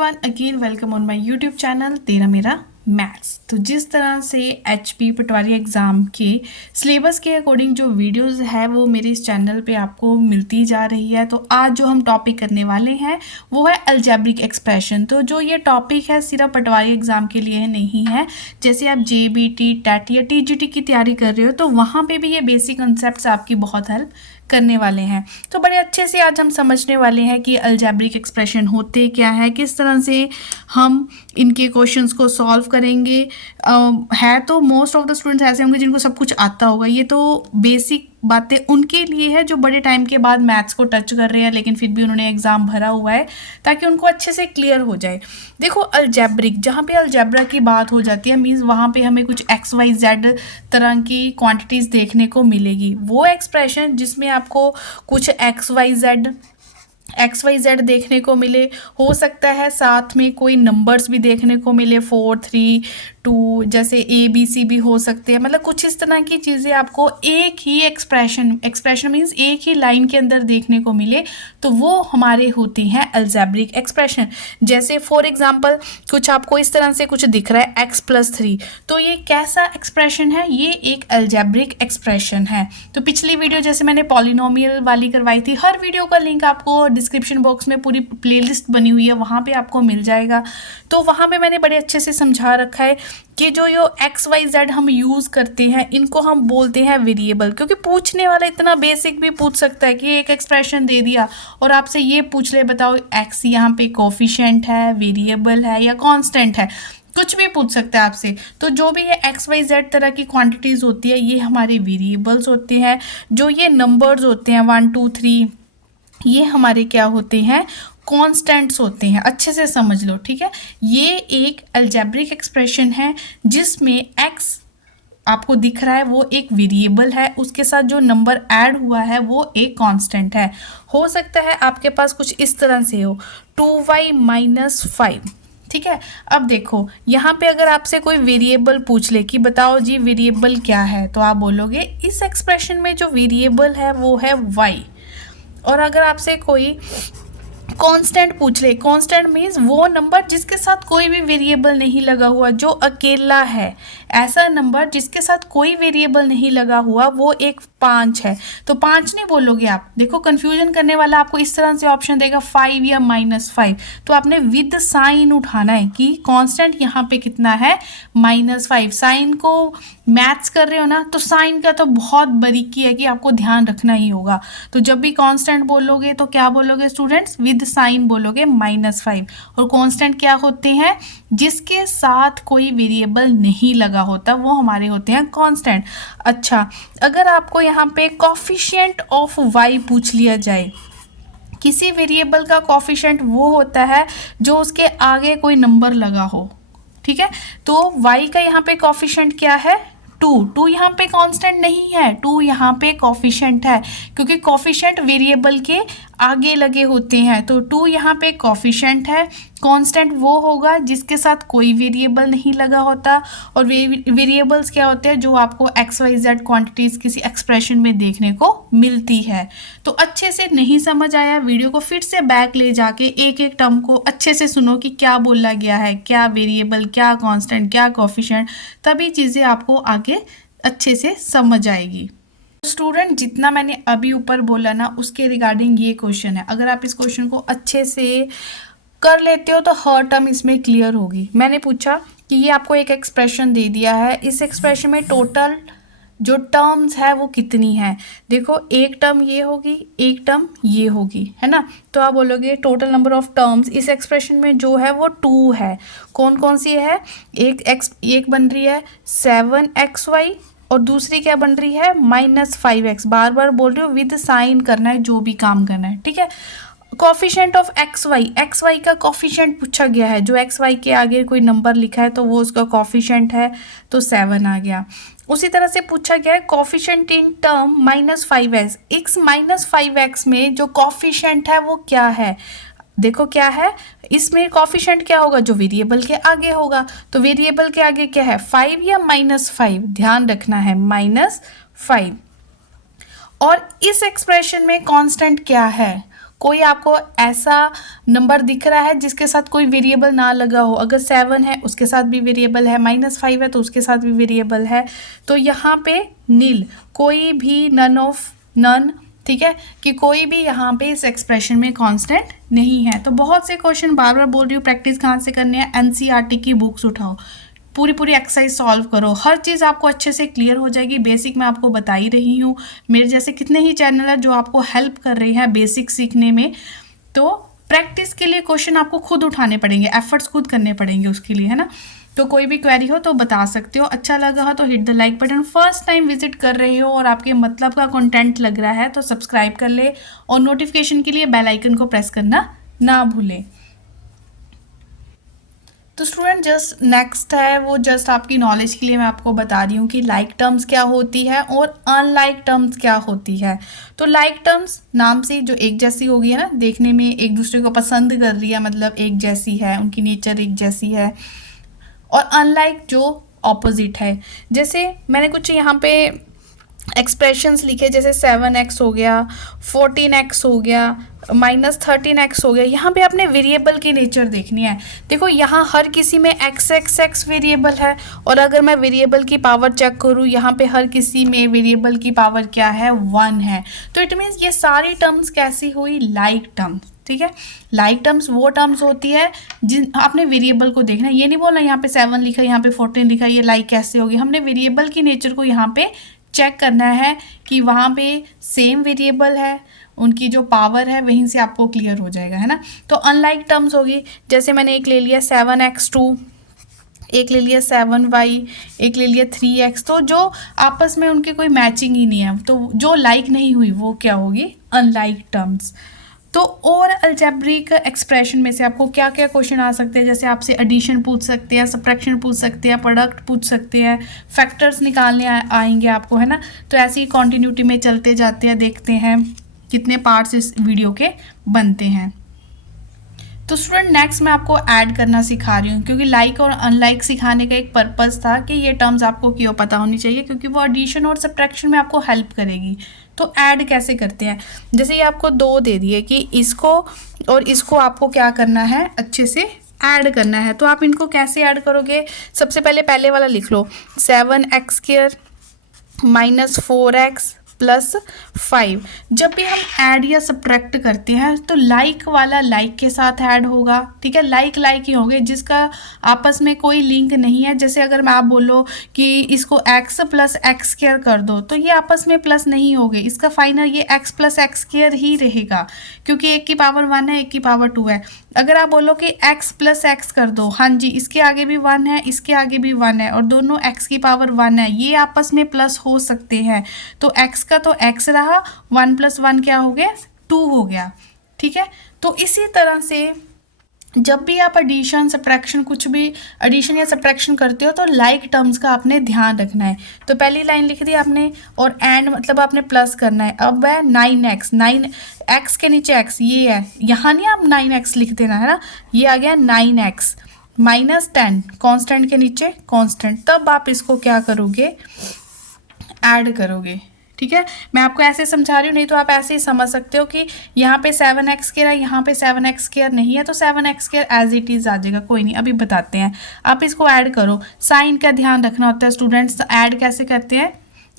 Everyone, again welcome on my YouTube channel तेरा मेरा maths. तो जिस तरह से एचपी पटवारी एग्ज़ाम के सिलेबस के अकॉर्डिंग जो वीडियोस है वो मेरे इस चैनल पे आपको मिलती जा रही है। तो आज जो हम टॉपिक करने वाले हैं वो है अलजेब्रिक एक्सप्रेशन। तो जो ये टॉपिक है सिर्फ पटवारी एग्ज़ाम के लिए नहीं है। जैसे आप जेबीटी, टेट या टीजीटी की तैयारी कर रहे हो तो वहाँ पे भी ये बेसिक कॉन्सेप्ट्स आपकी बहुत हेल्प करने वाले हैं। तो बड़े अच्छे से आज हम समझने वाले हैं कि अलजेब्रिक एक्सप्रेशन होते क्या है, किस तरह से हम इनके क्वेश्चंस को सॉल्व करेंगे। है तो मोस्ट ऑफ द स्टूडेंट्स ऐसे होंगे जिनको सब कुछ आता होगा। ये तो बेसिक बातें उनके लिए है जो बड़े टाइम के बाद मैथ्स को टच कर रहे हैं लेकिन फिर भी उन्होंने एग्ज़ाम भरा हुआ है, ताकि उनको अच्छे से क्लियर हो जाए। देखो, अलजेब्रिक, जहाँ पे अलजेब्रा की बात हो जाती है मीन्स वहाँ पे हमें कुछ एक्स वाई जेड तरह की क्वांटिटीज़ देखने को मिलेगी। वो एक्सप्रेशन जिसमें आपको कुछ एक्स वाई जेड देखने को मिले, हो सकता है साथ में कोई नंबर्स भी देखने को मिले, 4 3 2, जैसे ए बी सी भी हो सकते हैं। मतलब कुछ इस तरह की चीज़ें आपको एक ही एक्सप्रेशन मीन्स एक ही लाइन के अंदर देखने को मिले, तो वो हमारे होती हैं अलजेब्रिक एक्सप्रेशन। जैसे फॉर एग्जांपल कुछ आपको इस तरह से कुछ दिख रहा है x+3, तो ये कैसा एक्सप्रेशन है? ये एक अलजेब्रिक एक्सप्रेशन है। तो पिछली वीडियो जैसे मैंने पॉलिनोमियल वाली करवाई थी, हर वीडियो का लिंक आपको डिस्क्रिप्शन बॉक्स में पूरी प्लेलिस्ट बनी हुई है, वहाँ पे आपको मिल जाएगा। तो वहाँ पे मैंने बड़े अच्छे से समझा रखा है कि जो एक्स वाई जेड हम यूज़ करते हैं इनको हम बोलते हैं वेरिएबल। क्योंकि पूछने वाला इतना बेसिक भी पूछ सकता है कि एक एक्सप्रेशन दे दिया और आपसे ये पूछ ले, बताओ एक्स यहाँ पे कोफिशिएंट है, वेरिएबल है या कांस्टेंट है, कुछ भी पूछ सकता है आपसे। तो जो भी ये एक्स वाई जेड तरह की क्वांटिटीज़ होती है ये हमारे वेरिएबल्स होते हैं। जो ये नंबर्स होते हैं 1 2 3, ये हमारे क्या होते हैं? कॉन्स्टेंट्स होते हैं। अच्छे से समझ लो, ठीक है। ये एक अलजेब्रिक एक्सप्रेशन है जिसमें एक्स आपको दिख रहा है वो एक वेरिएबल है, उसके साथ जो नंबर ऐड हुआ है वो एक कांस्टेंट है। हो सकता है आपके पास कुछ इस तरह से हो 2y-5, ठीक है। अब देखो यहाँ पे अगर आपसे कोई वेरिएबल पूछ ले कि बताओ जी वेरिएबल क्या है, तो आप बोलोगे इस एक्सप्रेशन में जो वेरिएबल है वो है y। और अगर आपसे कोई कांस्टेंट पूछ ले, कांस्टेंट मीन्स वो नंबर जिसके साथ कोई भी वेरिएबल नहीं लगा हुआ, जो अकेला है, ऐसा नंबर जिसके साथ कोई वेरिएबल नहीं लगा हुआ, वो एक 5 है। तो 5 नहीं बोलोगे आप। देखो कंफ्यूजन करने वाला आपको इस तरह से ऑप्शन देगा 5 या -5, तो आपने विद साइन उठाना है कि कांस्टेंट यहाँ पे कितना है, -5। साइन को मैथ्स कर रहे हो ना, तो साइन का तो बहुत बारीकी है कि आपको ध्यान रखना ही होगा। तो जब भी कांस्टेंट बोलोगे तो क्या बोलोगे स्टूडेंट्स? विद साइन बोलोगे -5। और कांस्टेंट क्या होते हैं? जिसके साथ कोई वेरिएबल नहीं लगा होता वो हमारे होते हैं कांस्टेंट। अच्छा, अगर आपको यहाँ पे कोफिशिएंट ऑफ y पूछ लिया जाए, किसी वेरिएबल का कोफिशिएंट वो होता है जो उसके आगे कोई नंबर लगा हो, ठीक है। तो y का यहाँ पे कोफिशिएंट क्या है? 2 यहाँ पे कांस्टेंट नहीं है, 2 यहाँ पे कोफिशिएंट है, क्योंकि कोफिशिएंट वेरिएबल के आगे लगे होते हैं। तो 2 यहाँ पे कोफिशिएंट है। कांस्टेंट वो होगा जिसके साथ कोई वेरिएबल नहीं लगा होता। और वेरिएबल्स क्या होते हैं? जो आपको एक्स वाई जेड क्वांटिटीज़ किसी एक्सप्रेशन में देखने को मिलती है। तो अच्छे से नहीं समझ आया, वीडियो को फिर से बैक ले जाके एक एक टर्म को अच्छे से सुनो कि क्या बोला गया है, क्या वेरिएबल, क्या कांस्टेंट, क्या कोफिशिएंट, तभी चीज़ें आपको आगे अच्छे से समझ आएगी। स्टूडेंट, जितना मैंने अभी ऊपर बोला ना उसके रिगार्डिंग ये क्वेश्चन है। अगर आप इस क्वेश्चन को अच्छे से कर लेते हो तो हर टर्म इसमें क्लियर होगी। मैंने पूछा कि ये आपको एक एक्सप्रेशन दे दिया है, इस एक्सप्रेशन में टोटल जो टर्म्स है वो कितनी है? देखो, एक टर्म ये होगी, एक टर्म ये होगी, है ना। तो आप बोलोगे टोटल नंबर ऑफ टर्म्स इस एक्सप्रेशन में जो है वो 2 है। कौन कौन सी है? एक बन रही है 7xy और दूसरी क्या बन रही है? -5x। बार बार बोल रही हूँ, विद साइन करना है जो भी काम करना है, ठीक है। कोफिशिएंट ऑफ एक्स वाई का कोफिशिएंट पूछा गया है। जो एक्स वाई के आगे कोई नंबर लिखा है तो वो उसका कोफिशिएंट है, तो 7 आ गया। उसी तरह से पूछा गया है कोफिशिएंट इन टर्म -5x। इस -5x में जो कोफिशिएंट है वो क्या है? देखो क्या है इसमें, कोफिशिएंट क्या होगा? जो वेरिएबल के आगे होगा। तो वेरिएबल के आगे क्या है? 5 या -5? ध्यान रखना है -5। और इस एक्सप्रेशन में कांस्टेंट क्या है? कोई आपको ऐसा नंबर दिख रहा है जिसके साथ कोई वेरिएबल ना लगा हो, अगर 7 है उसके साथ भी वेरिएबल है, -5 है तो उसके साथ भी वेरिएबल है, तो यहाँ पे नील, कोई भी नन, ठीक है, कि कोई भी यहाँ पे इस एक्सप्रेशन में कांस्टेंट नहीं है। तो बहुत से क्वेश्चन, बार बार बोल रही हूँ, प्रैक्टिस कहाँ से करनी है, एनसीईआरटी की बुक्स उठाओ, पूरी एक्सरसाइज सॉल्व करो, हर चीज़ आपको अच्छे से क्लियर हो जाएगी। बेसिक मैं आपको बता ही रही हूँ, मेरे जैसे कितने ही चैनल है जो आपको हेल्प कर रही है बेसिक सीखने में। तो प्रैक्टिस के लिए क्वेश्चन आपको खुद उठाने पड़ेंगे, एफर्ट्स खुद करने पड़ेंगे उसके लिए, है ना। तो कोई भी क्वेरी हो तो बता सकते हो। अच्छा लगा हो तो hit the like button, first time visit कर रहे हो और आपके मतलब का कंटेंट लग रहा है तो सब्सक्राइब कर ले, और नोटिफिकेशन के लिए बेल आइकन को प्रेस करना ना भूलें। तो स्टूडेंट जस्ट नेक्स्ट है वो, जस्ट आपकी नॉलेज के लिए मैं आपको बता रही हूँ कि लाइक टर्म्स क्या होती है और अनलाइक टर्म्स क्या होती है। तो लाइक टर्म्स नाम से जो एक जैसी होगी है ना, देखने में एक दूसरे को पसंद कर रही है, मतलब एक जैसी है, उनकी नेचर एक जैसी है। और अनलाइक जो ऑपोजिट है, जैसे मैंने कुछ यहाँ पे एक्सप्रेशंस लिखे, जैसे 7x हो गया, 14x हो गया, -13x हो गया। यहाँ पे आपने वेरिएबल की नेचर देखनी है। देखो यहाँ हर किसी में x वेरिएबल है, और अगर मैं वेरिएबल की पावर चेक करूँ, यहाँ पे हर किसी में वेरिएबल की पावर क्या है, 1 है। तो इट मीन्स ये सारी टर्म्स कैसी हुई, लाइक टर्म्स, ठीक है। लाइक टर्म्स वो टर्म्स होती है जिन आपने वेरिएबल को देखना है, ये नहीं बोलना यहाँ पे 7 लिखा, यहाँ पे 14 लिखा, ये लाइक कैसे होगी। हमने वेरिएबल की नेचर को यहाँ पे चेक करना है कि वहाँ पे सेम वेरिएबल है, उनकी जो पावर है वहीं से आपको क्लियर हो जाएगा, है ना। तो अनलाइक टर्म्स होगी, जैसे मैंने एक ले लिया 7x2, एक ले लिया 7y, एक ले लिया 3x, तो जो आपस में उनकी कोई मैचिंग ही नहीं है, तो जो लाइक नहीं हुई वो क्या होगी, अनलाइक टर्म्स। तो और अलजेब्रिक एक्सप्रेशन में से आपको क्या क्या क्वेश्चन आ सकते हैं, जैसे आपसे एडिशन पूछ सकते हैं, सब्ट्रैक्शन पूछ सकते हैं, प्रोडक्ट पूछ सकते हैं, फैक्टर्स निकालने आएंगे आपको, है ना। तो ऐसे ही कॉन्टिन्यूटी में चलते जाते हैं, देखते हैं कितने पार्ट्स इस वीडियो के बनते हैं। तो स्टूडेंट नेक्स्ट मैं आपको ऐड करना सिखा रही हूँ, क्योंकि लाइक और अनलाइक सिखाने का एक पर्पज़ था कि ये टर्म्स आपको क्यों पता होनी चाहिए, क्योंकि वो एडिशन और सब्ट्रैक्शन में आपको हेल्प करेगी। तो ऐड कैसे करते हैं, जैसे ये आपको 2 दे दिए कि इसको और इसको आपको क्या करना है, अच्छे से ऐड करना है। तो आप इनको कैसे ऐड करोगे, सबसे पहले वाला लिख लो, 7x² -4x +5। जब भी हम ऐड या सब्ट्रैक्ट करते हैं तो लाइक वाला लाइक के साथ ऐड होगा, ठीक है। लाइक ही होंगे जिसका आपस में कोई लिंक नहीं है। जैसे अगर मैं आप बोलो कि इसको x + x² कर दो, तो ये आपस में प्लस नहीं होंगे, इसका फाइनल ये x + x² ही रहेगा, क्योंकि एक की पावर 1 है, एक की पावर 2 है। अगर आप बोलो कि x + x कर दो, हाँ जी, इसके आगे भी 1 है, इसके आगे भी 1 है, और दोनों x की पावर 1 है, ये आपस में प्लस हो सकते हैं। तो x का तो x रहा, 1 + 1 क्या हो गया, 2 हो गया, ठीक है। तो इसी तरह से जब भी आप एडिशन सब्ट्रैक्शन, कुछ भी एडिशन या सब्ट्रैक्शन करते हो, तो लाइक टर्म्स का आपने ध्यान रखना है। तो पहली लाइन लिख दी आपने, और एंड मतलब आपने प्लस करना है। अब है 9x, 9x के नीचे x ये है, यहाँ नहीं आप 9x लिख देना, है ना। ये आ गया 9x -10, कांस्टेंट के नीचे कांस्टेंट, तब आप इसको क्या करोगे, ऐड करोगे, ठीक है। मैं आपको ऐसे समझा रही हूँ, नहीं तो आप ऐसे ही समझ सकते हो कि यहाँ पे 7x² है, यहाँ पे 7x² नहीं है, तो 7x² एज इट इज़ आ जाएगा, कोई नहीं, अभी बताते हैं। आप इसको ऐड करो, साइन का ध्यान रखना होता है स्टूडेंट्स। ऐड कैसे करते हैं,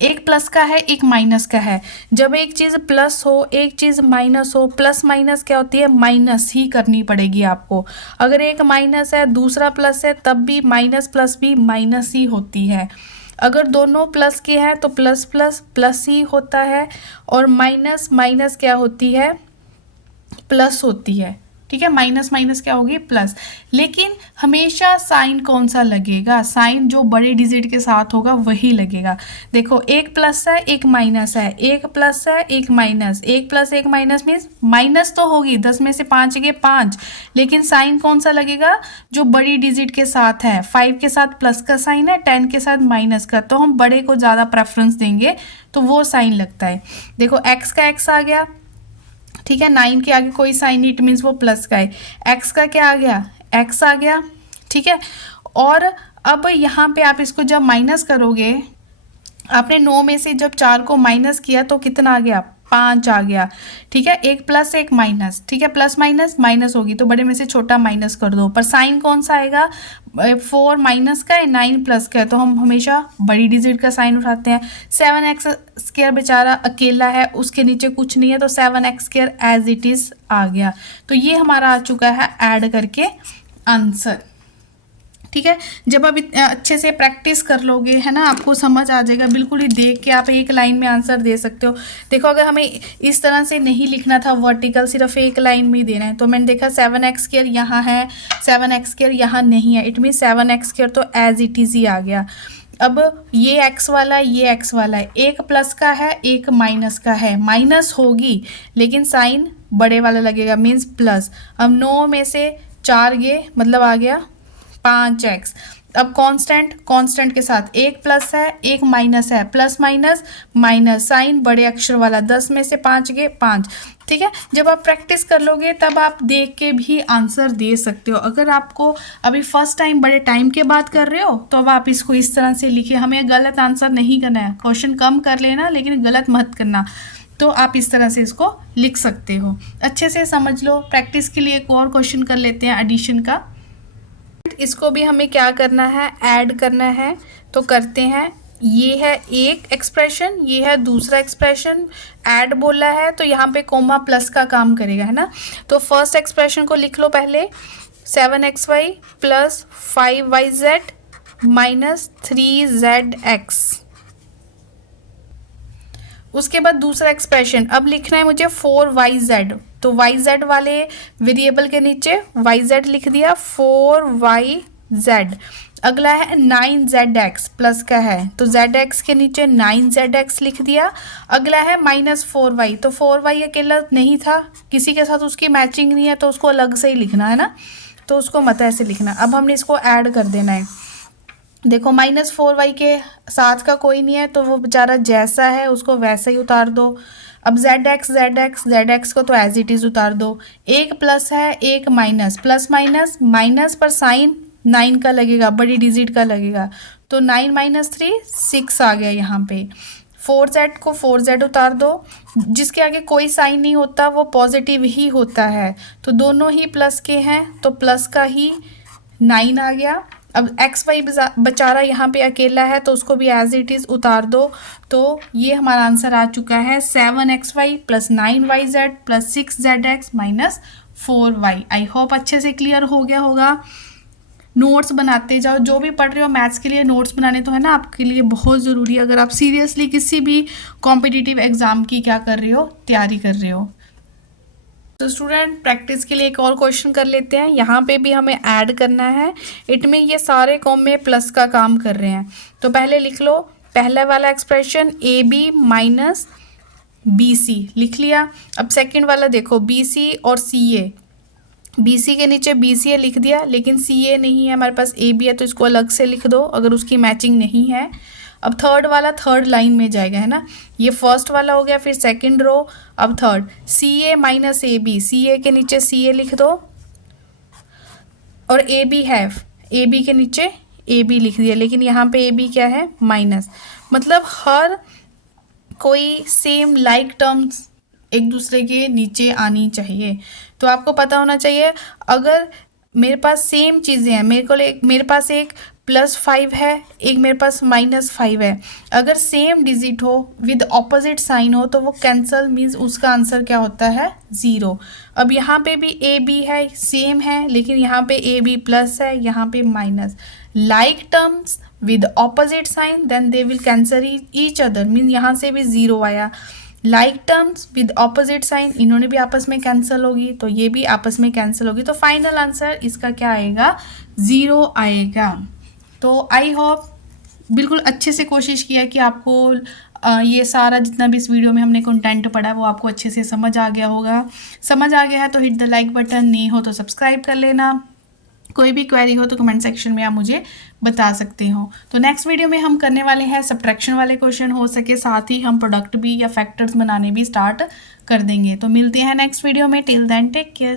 एक प्लस का है, एक माइनस का है। जब एक चीज़ प्लस हो, एक चीज़ माइनस हो, प्लस माइनस क्या होती है, माइनस ही करनी पड़ेगी आपको। अगर एक माइनस है दूसरा प्लस है, तब भी माइनस प्लस भी माइनस ही होती है। अगर दोनों प्लस के हैं तो प्लस प्लस प्लस ही होता है, और माइनस माइनस क्या होती है, प्लस होती है, ठीक है। माइनस माइनस क्या होगी, प्लस। लेकिन हमेशा साइन कौन सा लगेगा, साइन जो बड़े डिजिट के साथ होगा वही लगेगा। देखो एक प्लस है, एक माइनस है, एक प्लस है, एक माइनस, एक प्लस एक माइनस मीन्स माइनस तो होगी, 10 में से 5 गए 5, लेकिन साइन कौन सा लगेगा, जो बड़ी डिजिट के साथ है। 5 के साथ प्लस का साइन है, 10 के साथ माइनस का, तो हम बड़े को ज़्यादा प्रेफरेंस देंगे, तो वो साइन लगता है। देखो एक्स का एक्स आ गया, ठीक है, 9 के आगे कोई साइन नहीं, इट मीन्स वो प्लस का है। एक्स का क्या आ गया, एक्स आ गया, ठीक है। और अब यहाँ पे आप इसको जब माइनस करोगे, आपने 9 में से जब 4 को माइनस किया तो कितना आ गया, 5 आ गया, ठीक है। एक प्लस एक माइनस, ठीक है, प्लस माइनस माइनस होगी तो बड़े में से छोटा माइनस कर दो, पर साइन कौन सा आएगा, 4 माइनस का है, 9 प्लस का है, तो हम हमेशा बड़ी डिजिट का साइन उठाते हैं। 7x² बेचारा अकेला है, उसके नीचे कुछ नहीं है, तो 7x² एज इट इज आ गया। तो ये हमारा आ चुका है ऐड करके आंसर, ठीक है। जब आप अच्छे से प्रैक्टिस कर लोगे, है ना, आपको समझ आ जाएगा, बिल्कुल ही देख के आप एक लाइन में आंसर दे सकते हो। देखो अगर हमें इस तरह से नहीं लिखना था वर्टिकल, सिर्फ एक लाइन में ही देना है, तो मैंने देखा 7x² यहाँ है, 7x² यहाँ नहीं है, इट मीन 7x² तो एज इट इज ही आ गया। अब ये x वाला है, ये x वाला है, एक प्लस का है, एक माइनस का है, माइनस होगी लेकिन साइन बड़े वाला लगेगा, मीन्स प्लस। अब 9 में से 4 गए, मतलब आ गया 5x। अब कांस्टेंट के साथ एक प्लस है, एक माइनस है, प्लस माइनस माइनस, साइन बड़े अक्षर वाला, 10 में से 5 गए 5, ठीक है। जब आप प्रैक्टिस कर लोगे तब आप देख के भी आंसर दे सकते हो। अगर आपको अभी फर्स्ट टाइम बड़े टाइम के बाद कर रहे हो तो अब आप इसको इस तरह से लिखिए, हमें गलत आंसर नहीं करना है, क्वेश्चन कम कर लेना लेकिन गलत मत करना। तो आप इस तरह से इसको लिख सकते हो, अच्छे से समझ लो। प्रैक्टिस के लिए एक और क्वेश्चन कर लेते हैं एडिशन का। इसको भी हमें क्या करना है, ऐड करना है, तो करते हैं। ये है एक एक्सप्रेशन, ये है दूसरा एक्सप्रेशन, ऐड बोला है तो यहाँ पे कोमा प्लस का काम करेगा, है ना। तो फर्स्ट एक्सप्रेशन को लिख लो पहले, 7xy plus 5yz minus 3zx। उसके बाद दूसरा एक्सप्रेशन, अब लिखना है मुझे 4yz, तो yz वाले वेरिएबल के नीचे yz लिख दिया, 4yz। अगला है 9zx, प्लस का है तो zx के नीचे 9zx लिख दिया। अगला है -4y, तो 4y अकेला नहीं था, किसी के साथ उसकी मैचिंग नहीं है तो उसको अलग से ही लिखना है ना, तो उसको मत ऐसे लिखना। अब हमने इसको ऐड कर देना है। देखो -4y के साथ का कोई नहीं है तो वो बेचारा जैसा है उसको वैसा ही उतार दो। अब zx को तो एज इट इज़ उतार दो। एक प्लस है, एक माइनस, प्लस माइनस माइनस पर साइन 9 का लगेगा, बड़ी डिजिट का लगेगा, तो 9 - 3 6 आ गया यहाँ पे। 4z को 4z उतार दो, जिसके आगे कोई साइन नहीं होता वो पॉजिटिव ही होता है, तो दोनों ही प्लस के हैं तो प्लस का ही 9 आ गया। अब xy बेचारा यहाँ पे अकेला है तो उसको भी एज इट इज़ उतार दो, तो ये हमारा आंसर आ चुका है 7xy plus 9yz plus 6zx minus 4y। I hope अच्छे से क्लियर हो गया होगा। नोट्स बनाते जाओ, जो भी पढ़ रहे हो मैथ्स के लिए नोट्स बनाने तो है ना आपके लिए बहुत ज़रूरी है, अगर आप सीरियसली किसी भी कॉम्पिटिटिव एग्ज़ाम की क्या कर रहे हो, तैयारी कर रहे हो। तो स्टूडेंट प्रैक्टिस के लिए एक और क्वेश्चन कर लेते हैं। यहाँ पे भी हमें ऐड करना है, इट में ये सारे कॉम में प्लस का काम कर रहे हैं। तो पहले लिख लो पहला वाला एक्सप्रेशन AB माइनस BC लिख लिया। अब सेकंड वाला देखो BC और CA, BC के नीचे BCA लिख दिया लेकिन CA नहीं है हमारे पास, AB है तो इसको अलग से लिख दो अगर उसकी मैचिंग नहीं है। अब थर्ड वाला थर्ड लाइन में जाएगा, है ना, ये फर्स्ट वाला हो गया, फिर सेकंड रो, अब third CA minus AB, CA के नीचे CA लिख दो और AB है, AB के नीचे AB लिख दिया, लेकिन यहाँ पे AB क्या है, माइनस। मतलब हर कोई सेम लाइक टर्म्स एक दूसरे के नीचे आनी चाहिए। तो आपको पता होना चाहिए अगर मेरे पास सेम चीज़ें हैं, मेरे पास एक +5 है, एक मेरे पास -5 है, अगर सेम डिजिट हो विद ऑपोजिट साइन हो तो वो कैंसल, मीन्स उसका आंसर क्या होता है, 0। अब यहाँ पे भी AB है, सेम है, लेकिन यहाँ पे AB प्लस है, यहाँ पे minus. Like terms with opposite sign then they will cancel each other, means यहाँ से भी 0 आया। Like terms with opposite sign, इन्होंने भी आपस में कैंसिल होगी तो ये भी आपस में कैंसिल होगी, तो फाइनल आंसर इसका क्या आएगा, 0 आएगा। तो आई होप बिल्कुल अच्छे से कोशिश किया कि आपको ये सारा जितना भी इस वीडियो में हमने कंटेंट पढ़ा वो आपको अच्छे से समझ आ गया होगा। समझ आ गया है तो हिट द लाइक बटन, नहीं हो तो सब्सक्राइब कर लेना। कोई भी क्वेरी हो तो कमेंट सेक्शन में आप मुझे बता सकते हो। तो नेक्स्ट वीडियो में हम करने वाले हैं सब्ट्रैक्शन वाले क्वेश्चन, हो सके साथ ही हम प्रोडक्ट भी या फैक्टर्स बनाने भी स्टार्ट कर देंगे। तो मिलते हैं नेक्स्ट वीडियो में, टिल देन टेक केयर।